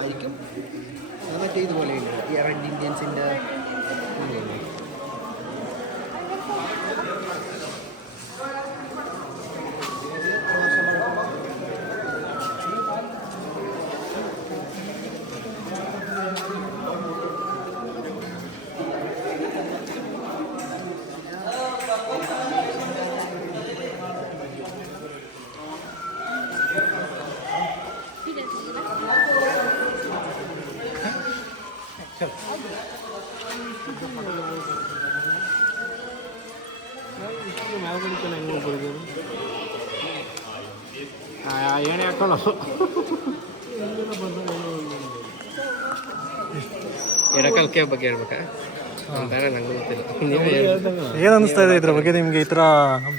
ആയിരിക്കും. അത് മറ്റേ ഇതുപോലെയുണ്ട്, ഈ റെഡ് ഇന്ത്യൻസിൻ്റെ ಏನೇ ಹಾಕೊಳ್ಳೋ ಎಡಕಲ್ಕೆ ಬಗ್ಗೆ ಹೇಳ್ಬೇಕಾ? ಏನ್ ಅನಿಸ್ತಾ ಇದೆ ಇದ್ರ ಬಗ್ಗೆ ನಿಮ್ಗೆ? ಈ ತರ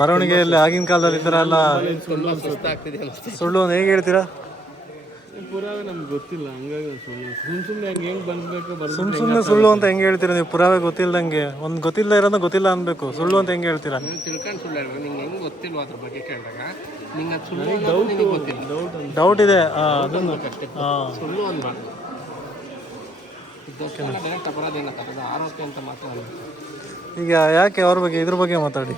ಬರವಣಿಗೆಯಲ್ಲಿ ಆಗಿನ ಕಾಲದಲ್ಲಿ ಈ ತರ ಎಲ್ಲ ಸುಳ್ಳು ಅಂತ ಹೇಗೆ ಹೇಳ್ತೀರಾ? ಪುರಾವೆ ನಮ್ಗೆ ಗೊತ್ತಿಲ್ಲ, ಹಂಗಾಗಿ ಸುಮ್ಮನೆ ಹೆಂಗೆ ಬಂದ್ಬೇಕು ಸುಮ್ಮನೆ ಸುಳ್ಳು ಅಂತ ಹೆಂಗೆ ಹೇಳ್ತೀರಾ ನೀವು? ಪುರಾವೆ ಗೊತ್ತಿಲ್ದಂಗೆ, ಒಂದು ಗೊತ್ತಿಲ್ಲ ಇರೋದ ಗೊತ್ತಿಲ್ಲ ಅನ್ಬೇಕು, ಸುಳ್ಳು ಅಂತ ಹೆಂಗೆ ಹೇಳ್ತೀರಾ? ತಿಳ್ಕೊಂಡು ಸುಳ್ಳು ಹೇಳ್ಬೇಕು. ನಿಂಗೆ ಹೆಂಗೆ ಗೊತ್ತಿಲ್ವ ಅದ್ರ ಬಗ್ಗೆ ಕೇಳಿದಾಗ ನಿಂಗೆ ಅದು ಸುಳ್ಳು ಡೌಟ್ ಇದೆ ಅದನ್ನು ಸುಳ್ಳು ಅನ್ಬಾರ್ದು. ಡೈರೆಕ್ಟ್ ಅಪರಾಧ ಏನಕ್ಕಾಗದು, ಆರೋಗ್ಯ ಅಂತ ಮಾತ್ರ. ಈಗ ಯಾಕೆ ಅವ್ರ ಬಗ್ಗೆ ಇದ್ರ ಬಗ್ಗೆ ಮಾತಾಡಿ?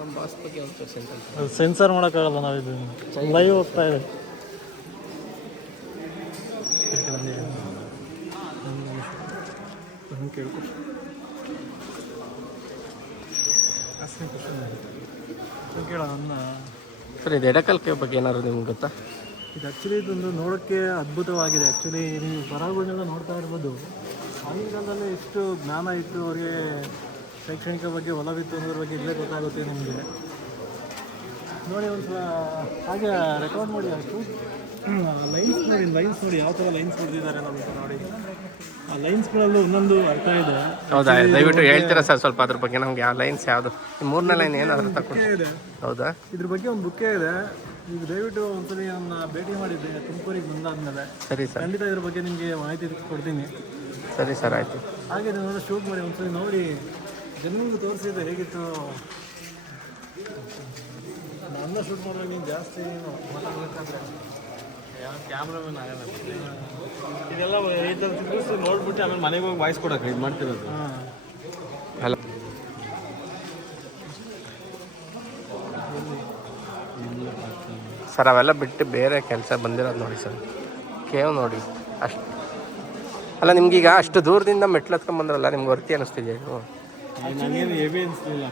ನಮ್ಮ ಬಾಸ್ ಬಗ್ಗೆ ಒಂದು ಸೆನ್ಸರ್ ಮಾಡೋಕ್ಕಾಗಲ್ಲ, ನಾವಿದು ಲೈವ್ ಹೋಗ್ತಾ ಇದೆ. ಸರ್, ಇದು ಎಡಕಲ್ಕೆ ಬಗ್ಗೆ ಏನಾದ್ರು ನಿಮ್ಗೆ ಗೊತ್ತಾ? ಇದು ಆ್ಯಕ್ಚುಲಿ ಇದೊಂದು ನೋಡೋಕ್ಕೆ ಅದ್ಭುತವಾಗಿದೆ. ಆ್ಯಕ್ಚುಲಿ ನೀವು ಬರಹಗಳನ್ನೆಲ್ಲ ನೋಡ್ತಾ ಇರ್ಬೋದು. ಆಗಿನ ಕಾಲದಲ್ಲಿ ಎಷ್ಟು ಜ್ಞಾನ ಇತ್ತು ಅವರಿಗೆ, ಶೈಕ್ಷಣಿಕ ಬಗ್ಗೆ ಒಲವಿತ್ತು ಅನ್ನೋದ್ರ ಬಗ್ಗೆ ಇಲ್ಲೇ ಗೊತ್ತಾಗುತ್ತೆ ನಿಮಗೆ. ನೋಡಿ ಒಂದು ಸಲ ಹಾಗೆ ರೆಕಾರ್ಡ್ ಮಾಡಿ, ಅಷ್ಟು ಲೈನ್ಸ್ ನೋಡಿ ಯಾವ ಥರ ಲೈನ್ಸ್ ಹೊಡೆದಿದ್ದಾರೆ ನಮಗೆ. ನೋಡಿ ಆ ಲೈನ್ಸ್ಗಳಲ್ಲೂ ಒಂದೊಂದು ಅರ್ಥ ಇದೆ. ಹೌದಾ? ದಯವಿಟ್ಟು ಹೇಳ್ತೀರಾ ಸರ್ ಸ್ವಲ್ಪ ಅದ್ರ ಬಗ್ಗೆ ನಮ್ಗೆ? ಯಾವ ಲೈನ್ಸ್ ಯಾವುದು? ಮೂರನೇ ಲೈನ್ ಏನಾದ್ರು ಇದೆ. ಹೌದಾ? ಇದ್ರ ಬಗ್ಗೆ ಒಂದು ಬುಕ್ಕೇ ಇದೆ. ಈಗ ದಯವಿಟ್ಟು ಒಂದ್ಸಲಿ ನನ್ನ ಭೇಟಿ ಮಾಡಿದ್ದೆ ತುಮಕೂರಿಗೆ ಬಂದಾದ್ಮೇಲೆ. ಸರಿ ಸರ್, ಖಂಡಿತ ಇದ್ರ ಬಗ್ಗೆ ನಿಮಗೆ ಮಾಹಿತಿ ಕೊಡ್ತೀನಿ. ಸರಿ ಸರ್, ಆಯಿತು. ಹಾಗೆ ನೀವು ಶೂಟ್ ಮಾಡಿ ಒಂದ್ಸಲಿ ನೋಡಿ, ಜನರಿಗೆ ತೋರಿಸಿದ್ರೆ ಹೇಗಿತ್ತು. ನನ್ನ ಶೂಟ್ ಮಾಡಿದ್ರೆ ನೀನು ಜಾಸ್ತಿ ಮಾತಾಡಬೇಕಾದ್ರೆ ಯಾವ ಕ್ಯಾಮ್ರಾಮನ್ ಆಗಲ್ಲ. ಇದೆಲ್ಲ ನೋಡ್ಬಿಟ್ಟು ಆಮೇಲೆ ಮನೆಗೆ ಹೋಗಿ ವಾಯ್ಸ್ ಕೊಡಕ್ಕೆ ಇದು ಮಾಡ್ತಿರೋದು. ಹಲೋ ಸರ್, ಅವೆಲ್ಲ ಬಿಟ್ಟು ಬೇರೆ ಕೆಲಸ ಬಂದಿರೋದು ನೋಡಿ ಸರ್. ಕೇವ್ ನೋಡಿ ಅಷ್ಟು ಅಲ್ಲ, ನಿಮ್ಗೀಗ ಅಷ್ಟು ದೂರದಿಂದ ಮೆಟ್ಲು ಹತ್ಕೊಂಡ್ಬಂದ್ರಲ್ಲ, ನಿಮ್ಗೆ ವರ್ತಿ ಅನ್ನಿಸ್ತಿದೆಯಾ? ನನಗೇನು ಹೆವಿ ಅನಿಸ್ಲಿಲ್ಲ,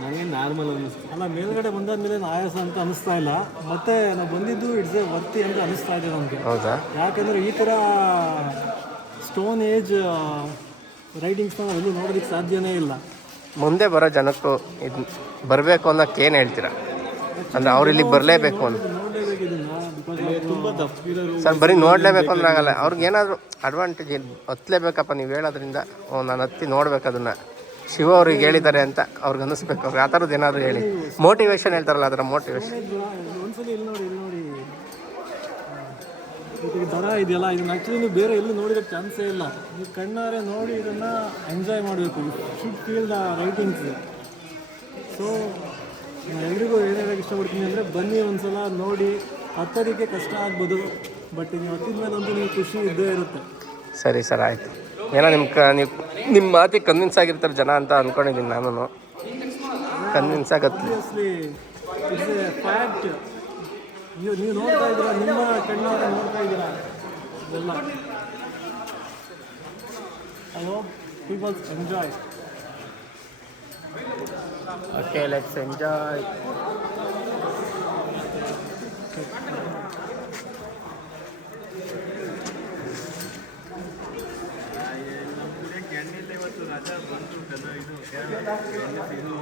ನನಗೇನು ನಾರ್ಮಲ್ ಅನ್ನಿಸ್ತು. ಅಲ್ಲ, ಮೇಲ್ಗಡೆ ಬಂದಾದ್ಮೇಲೆ ಆಯಾಸ ಅಂತ ಅನಿಸ್ತಾ ಇಲ್ಲ. ಮತ್ತೆ ನಾವು ಬಂದಿದ್ದು ಇಟ್ಸ್ ಎ ವರ್ತಿ ಅಂತ ಅನಿಸ್ತಾ ಇದೆ ನಮಗೆ. ಹೌದಾ? ಯಾಕೆಂದರೆ ಈ ಥರ ಸ್ಟೋನ್ ಏಜ್ ರೈಟಿಂಗ್ಸ್ನ ನಾವೆಲ್ಲೂ ನೋಡೋದಕ್ಕೆ ಸಾಧ್ಯನೇ ಇಲ್ಲ. ಮುಂದೆ ಬರೋ ಜನಕ್ಕೂ ಇದು ಬರಬೇಕು ಅನ್ನೋಕ್ಕೆ ಏನು ಹೇಳ್ತೀರಾ? ಅಂದರೆ ಅವ್ರು ಇಲ್ಲಿಗೆ ಬರಲೇಬೇಕು ಅಂತ. ನೋಡಲೇಬೇಕು ಇದನ್ನು, ಬಿಕಾಸ್ ತುಂಬ ತಪ್ಪಿರೋರು ಸರ್ ಬರೀ ನೋಡಲೇಬೇಕು ಅಂದ್ರೆ ಆಗಲ್ಲ. ಅವ್ರಿಗೆ ಏನಾದರೂ ಅಡ್ವಾಂಟೇಜ್ ಹತ್ತಲೇಬೇಕಪ್ಪ ನೀವು ಹೇಳೋದ್ರಿಂದ. ನಾನು ಹತ್ತಿ ನೋಡ್ಬೇಕು ಅದನ್ನು, ಶಿವ ಅವ್ರಿಗೆ ಹೇಳಿದ್ದಾರೆ ಅಂತ ಅವ್ರಿಗೆ ಅನ್ನಿಸ್ಬೇಕು. ಅವ್ರಿಗೆ ಆ ಥರದ್ದು ಏನಾದರೂ ಹೇಳಿ, ಮೋಟಿವೇಶನ್ ಹೇಳ್ತಾರಲ್ಲ, ಅದರ ಮೋಟಿವೇಶನ್. ಒಂದ್ಸಲಿ ಇಲ್ಲಿ ನೋಡಿ ಈ ದರ ಇದೆಯಲ್ಲ, ಇದನ್ನ ಆ್ಯಕ್ಚುಲಿ ನೀವು ಬೇರೆ ಎಲ್ಲೂ ನೋಡಿರೋಕ್ಕೆ ಚಾನ್ಸೇ ಇಲ್ಲ. ನೀವು ಕಣ್ಣಾರೆ ನೋಡಿ ಇದನ್ನು ಎಂಜಾಯ್ ಮಾಡಬೇಕು. Should feel the writings. So ನಾನು ಎಲ್ರಿಗೂ ಏನು ಹೇಳೋಕ್ಕೆ ಇಷ್ಟಪಡ್ತೀನಿ ಅಂದರೆ, ಬನ್ನಿ ಒಂದ್ಸಲ ನೋಡಿ. ಹತ್ತೋದಕ್ಕೆ ಕಷ್ಟ ಆಗ್ಬೋದು, ಬಟ್ ನೀವು ಹತ್ತಿದ ಮೇಲಂತೂ ನೀವು ಖುಷಿ ಇದ್ದೇ ಇರುತ್ತೆ. ಸರಿ ಸರ್, ಆಯಿತು. ಏನೋ ನಿಮ್ಮ ಮಾತಿಗೆ ಕನ್ವಿನ್ಸ್ ಆಗಿರ್ತಾರೆ ಜನ ಅಂತ ಅಂದ್ಕೊಂಡಿದ್ದೀನಿ ನಾನು. ಕನ್ವಿನ್ಸ್ ಆಗತ್ತೆ. It's a fact. ನೀವು ನೋಡ್ತಾ ಇದ್ದೀರಾ, ನಿಮ್ಮ ಕಣ್ಣಾರೆ ನೋಡ್ತಾ ಇದ್ದೀರಾ ಇದೆಲ್ಲ. Hello peoples, enjoy. Okay, let's enjoy. ಇವತ್ತು ರಜಾ ಬಂತು, ಇದು